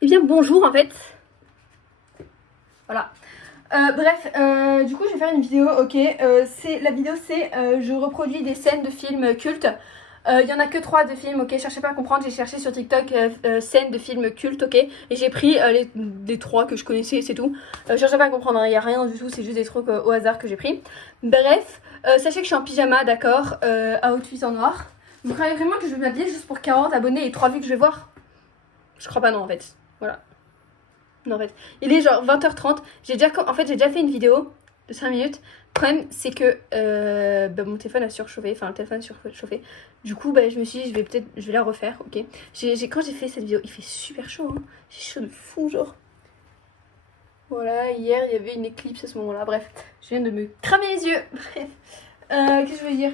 Eh bien bonjour en fait. Voilà. Du coup je vais faire une vidéo, ok. La vidéo c'est je reproduis des scènes de films cultes. Il y en a que 3 de films, ok. Cherchez pas à comprendre, j'ai cherché sur TikTok scènes de films cultes, ok. Et j'ai pris les 3 que je connaissais, c'est tout. Cherchez pas à comprendre, il n'y a rien du tout, c'est juste des trucs au hasard que j'ai pris. Bref, sachez que je suis en pyjama, d'accord, à outfit en noir. Vous croyez vraiment que je vais m'habiller juste pour 40 abonnés et 3 vues que je vais voir? Je crois pas, non en fait. Voilà. Non, en fait, il est genre 20h30. J'ai déjà fait une vidéo de 5 minutes. Le problème, c'est que mon téléphone a surchauffé. Enfin, le téléphone a surchauffé. Du coup, je me suis dit, je vais la refaire, ok. Quand j'ai fait cette vidéo, il fait super chaud, hein. J'ai chaud de fou, genre. Voilà, hier, il y avait une éclipse à ce moment-là. Bref, je viens de me cramer les yeux. Bref, qu'est-ce que je veux dire?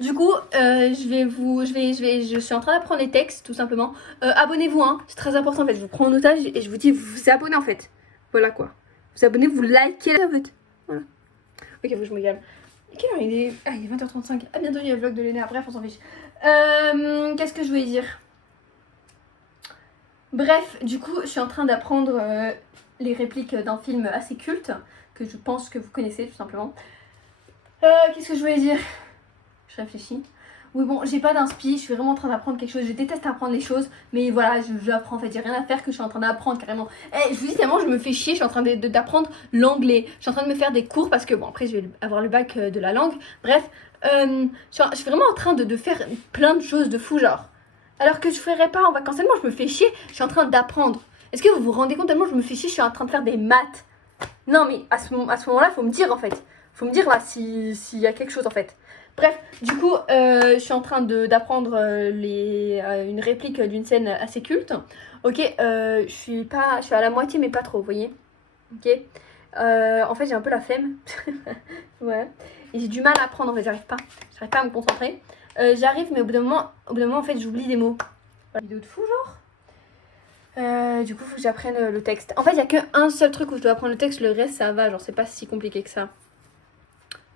Du coup, je suis en train d'apprendre les textes, tout simplement. Abonnez-vous, hein, c'est très important en fait. Je vous prends en otage et je vous dis, vous vous abonnez en fait. Voilà quoi. Vous abonnez, vous likez en fait. Voilà. Ok, faut que je me calme. Quelle heure il est? Ah, il est 20h35. À bientôt, il y a le vlog de Léna. Bref, on s'en fiche. Qu'est-ce que je voulais dire? Bref, du coup, je suis en train d'apprendre les répliques d'un film assez culte que je pense que vous connaissez tout simplement. Qu'est-ce que je voulais dire? Je réfléchis. Oui bon, j'ai pas d'inspi, je suis vraiment en train d'apprendre quelque chose. Je déteste apprendre les choses, mais voilà, j'apprends en fait. J'ai rien à faire que je suis en train d'apprendre carrément. Je vous dis tellement, je me fais chier, je suis en train d'apprendre l'anglais. Je suis en train de me faire des cours parce que bon, après je vais avoir le bac de la langue. Bref, je suis vraiment en train de faire plein de choses de fou genre. Alors que je ferais pas en vacances tellement, je me fais chier, je suis en train d'apprendre. Est-ce que vous vous rendez compte tellement je me fais chier, je suis en train de faire des maths. Non mais à ce moment-là, faut me dire en fait. Faut me dire là s'il y a quelque chose en fait. Bref, du coup, je suis en train d'apprendre une réplique d'une scène assez culte. Ok, je suis à la moitié, mais pas trop, vous voyez. Ok. En fait, j'ai un peu la flemme. Ouais. Et j'ai du mal à apprendre, en fait, j'arrive pas à me concentrer. J'arrive, mais au bout d'un moment, en fait, j'oublie des mots. Voilà. Vidéo de fou, genre. Du coup, faut que j'apprenne le texte. En fait, il y a qu'un seul truc où je dois apprendre le texte, le reste, ça va, genre, c'est pas si compliqué que ça.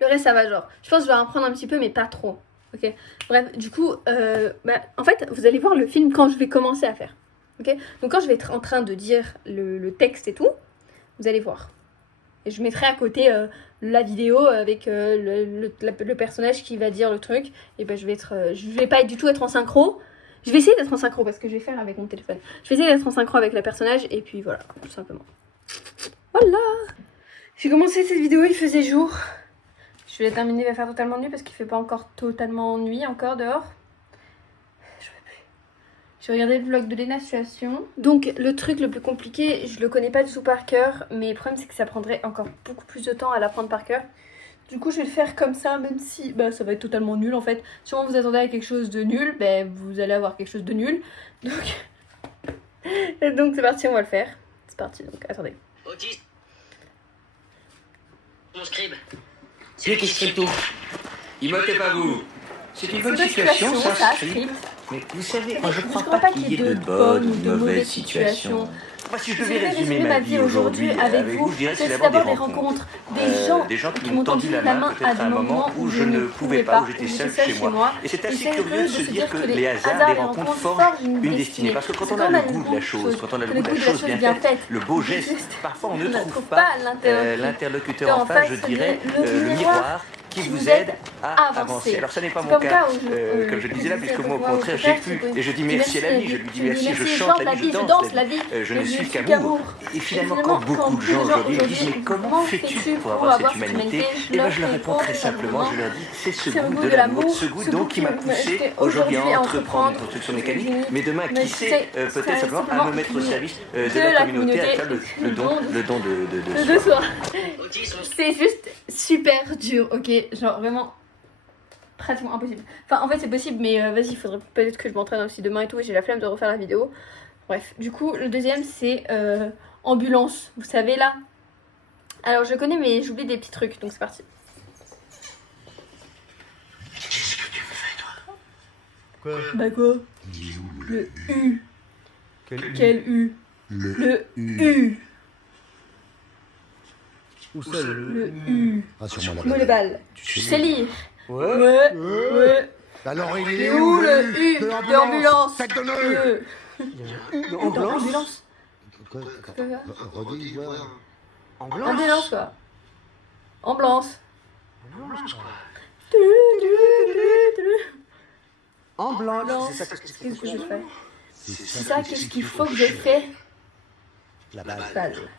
Le reste, ça va, genre. Je pense que je vais en apprendre un petit peu, mais pas trop. Ok. Bref, du coup, en fait, vous allez voir le film quand je vais commencer à faire. Ok. Donc, quand je vais être en train de dire le texte et tout, vous allez voir. Et je mettrai à côté la vidéo avec le personnage qui va dire le truc. Et ben, je vais pas du tout être en synchro. Je vais essayer d'être en synchro parce que je vais faire avec mon téléphone. Je vais essayer d'être en synchro avec le personnage et puis voilà, tout simplement. Voilà. J'ai commencé cette vidéo, il faisait jour. Je vais la terminer, il va faire totalement nuit parce qu'il fait pas encore totalement nuit encore dehors. Je veux plus. Je vais regarder le vlog de Léna Situation. Donc le truc le plus compliqué, je le connais pas du tout par cœur, mais le problème c'est que ça prendrait encore beaucoup plus de temps à l'apprendre par cœur. Du coup je vais le faire comme ça, même si ça va être totalement nul en fait. Si vous attendez à quelque chose de nul, vous allez avoir quelque chose de nul. Donc c'est parti, on va le faire. C'est parti, donc attendez. Otis, mon scribe. C'est lui qui scribe tout. Immotez pas vous. C'est une bonne situation, ça, scribe. Mais vous savez, moi je crois pas qu'il y ait de bonnes ou de mauvaises situations. Moi, si je devais résumer ma vie aujourd'hui avec vous, je dirais que c'est d'abord des rencontres. Des gens qui m'ont tendu la main peut-être à un moment où je ne pouvais pas, où j'étais seul chez moi. Et c'est assez curieux de se dire que les hasards, les rencontres forgent une destinée. Parce que quand on a le goût de la chose, quand on a le goût de la chose bien faite, le beau geste, parfois on ne trouve pas l'interlocuteur en face, je dirais, le miroir qui vous aide à avancer. Alors ça n'est pas mon cas, comme je le disais là, puisque moi au contraire j'ai pu, et je dis merci à la vie, je lui dis merci, je chante la vie, je danse la vie, je ne suis qu'amour. Et finalement quand beaucoup de gens aujourd'hui me disent mais comment fais-tu pour avoir cette humanité, et bien je leur réponds très simplement, je leur dis c'est ce goût de l'amour, ce goût donc qui m'a poussé aujourd'hui à entreprendre une construction mécanique, mais demain qui sait peut-être simplement à me mettre au service de la communauté, à faire le don de soi. C'est juste super dur, ok, genre vraiment pratiquement impossible. Enfin en fait c'est possible mais vas-y, il faudrait peut-être que je m'entraîne aussi demain et tout, et j'ai la flemme de refaire la vidéo. Bref, du coup le deuxième c'est ambulance, vous savez là. Alors je connais mais j'oublie des petits trucs, donc c'est parti. Qu'est-ce que tu fais toi? Quoi? Bah quoi? Le U. Quel U? Le U. Où ça Le U. Rassure-moi Moi les balles. Tu sais lire? Ouais. Ouais. Alors il est où le U de ambulance? Faites de nœud. Ambulance. Ambulance. Quoi Redis, voir. Ambulance quoi. Ambulance. Ambulance. C'est ça Qu'est-ce que je fais? C'est C'est ça, qu'est-ce qu'il faut que je fais? La balle. Balle.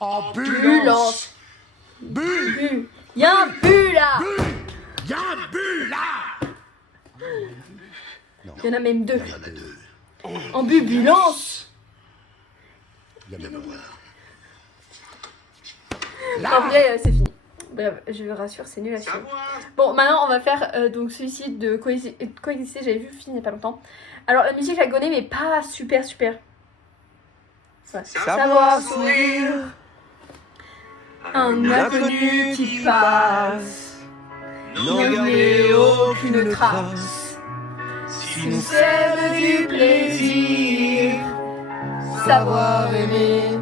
Ambulance. Bu. Y'a un bu là. Y'a un but là. Non. Il y en a même deux. Il y en a deux. Ambulance. Il y a même moi. En vrai, c'est fini. Bref, je vous rassure, c'est nul à chier. Bon, maintenant on va faire donc celui-ci de coexister. J'avais vu le film il n'y a pas longtemps. Alors la musique, je la connais, mais pas super. Ouais. Savoir sourire. Un inconnu qui passe, N'en gardez aucune trace. Si Nous sème du plaisir, savoir aimer,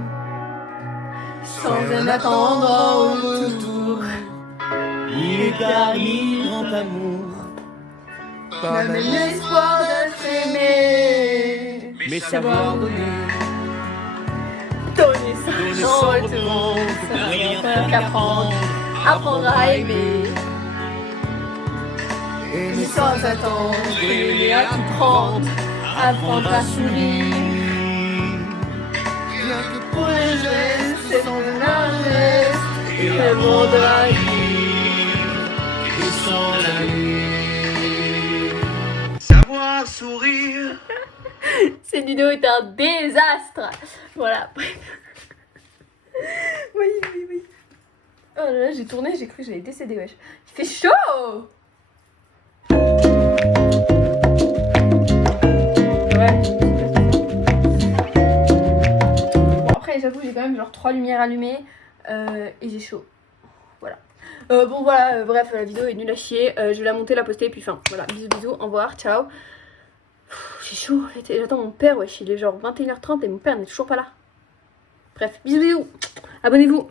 sans un attendre au retour. il est garni grand amour. Pas même l'espoir d'être aimé, Mais savoir donner. donner ça Donner sans sans retour, retour, ça rien rien faire qu'apprendre, apprendre à aimer. Mais sans attendre, aimer à tout prendre, apprendre à sourire. Rien que pour les gestes, c'est dans un geste, et le monde arrive, Et sans savoir sourire. Cette vidéo est un désastre. Voilà. Oui. Oh là là, j'ai tourné, j'ai cru que j'allais décéder, wesh. Il fait chaud. Ouais. Bon, après, j'avoue, j'ai quand même genre 3 lumières allumées et j'ai chaud. Voilà. Bon, voilà, bref, la vidéo est nulle à chier. Je vais la monter, la poster, et puis fin. Voilà, bisous, au revoir, ciao. J'ai chaud, en fait. Et j'attends mon père, wesh, il est genre 21h30 et mon père n'est toujours pas là. Bref, bisous. Abonnez-vous.